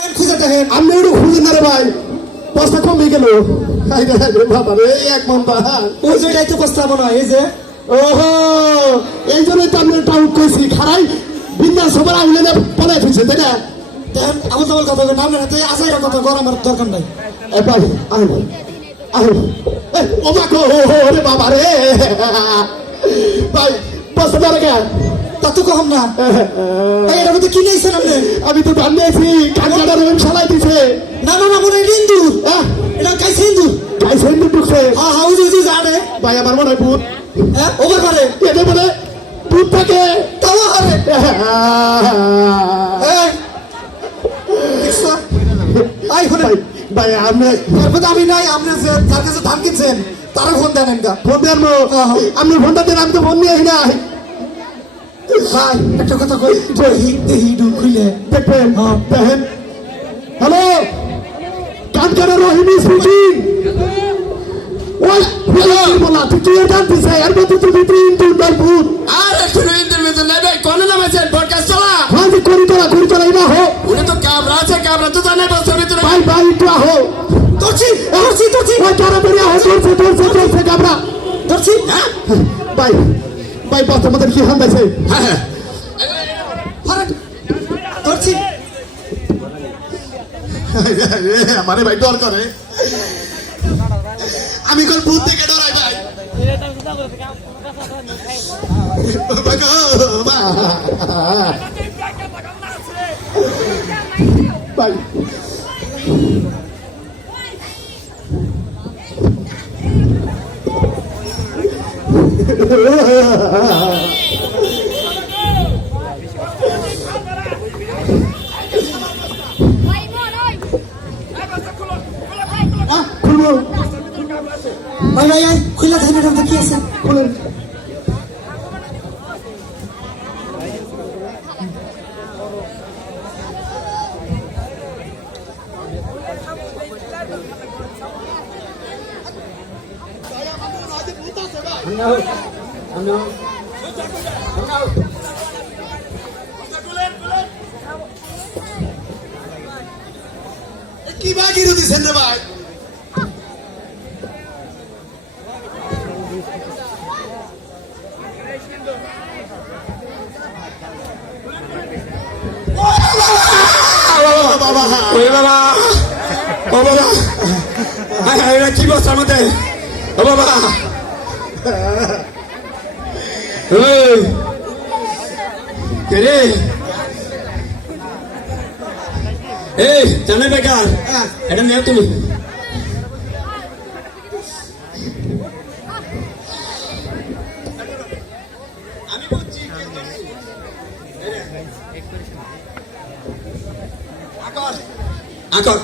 খুঁজে দেখেন আমি একটু খুঁজে না রে ভাই, বস্তা কমে গেল। বাবা রে, এক মন পাহাড়। ওই যে এটাই তো প্রস্তাবনা, এই যে ওহো, এই জন্যই তো আমি টাউট করছি। খারাই বিন্যাস সবার আঙুলে পড়ে ফেলছে, তাই না? দেখেন আমার তোমার কথা বলবেন আপনারা তো আসাইরা কথা কর, আমার দরকার নাই। ভাই আহ আহ, ও বাকো রে বাবা রে ভাই, বস্তা না রেখে তা তো কম না এই এটা মধ্যে কি নিয়েছেন আপনি? আমি তো বানিয়েছি, কানকাটা রোম সালাই দিছে। না না না মনে হয় ইন্দুর, হ্যাঁ, এটা কাইছে ইন্দুর। গাইছে হিন্দু ঢুকছে। হ্যাঁ হ্যাঁ ওই যে জানে ভাই আমার মনে হয় ভূত। হ্যাঁ ওভার পারে এটা বলে ভূত থাকে। তাও আরে এই দেখছো? আই ফোনে ভাই ভাই আপনি তারপর আমি নাই, আপনি যে যার কাছে ধান কিনছেন তারা ফোন দেন একটা। ফোন দেন, আপনি ফোনটা দেন, আমি তো ফোন নিয়ে আসি না। ভাই একটা কথা কই, দেহি দেহি ডু খুলে দেখবেন দেখেন। হ্যালো, কানকাটা রহিমি স্পিকিং। ওই বলা তুই এর গান দিছে, এর মধ্যে তুই ভিতরে ইন্দুর না ভূত। আর শুনো ইন্দ্রের মধ্যে নাই ভাই, কোন নামেছেন পডকাস্ট চলা? হ্যাঁ যে করি তোরা না হো। উনি তো ক্যামেরা আছে, ক্যামেরা তো জানে বছর ভিতরে। ভাই ভাই একটু আহো। ধরছি ধরছি ধরছি ওই তাড়াতাড়ি আহো, ধরছে কামরা। ধরছি। হ্যাঁ ভাই ভাই বস্তার মধ্যে কি হান দিছে? হ্যাঁ ফারাক ধরছি। মানে ভাই ডর করে, আমি কোন ভূত থেকে ডরাই ভাই। ভাই খুলবো, ভাই ভাই ভাই খুলে দেখেন এটা মধ্যে কি আছে। খুলেন। কি বাকি দিচ্ছেন রে ভাই? ওরে বাবা, ও বাবা, হায় হায়, এরা কি বস্তার মধ্যে? ও বাবা, এই কে রে? এই জানে বেকার, এটা নেও তুমি। আমি বলছি আকর আকর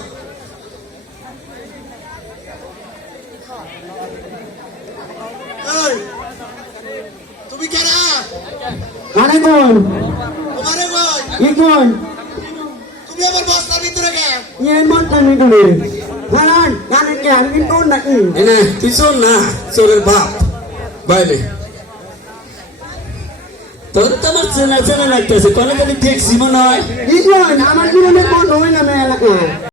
তুমি কেনা মানে কোন তোমারে ভাই, কি কোন তুমি আমার বস্তার ভিতরে কে? ইয়ে মন আমি তুমি হারান জানেন কি আমি কোন নাকি এনে কিছু না, চোরের বাপ বাইরে। তোর তো আমার চেনা চেনা লাগতেছে, কোন দেখছি মনে হয়। কি কোন আমার জীবনে কোন হয় না মেলা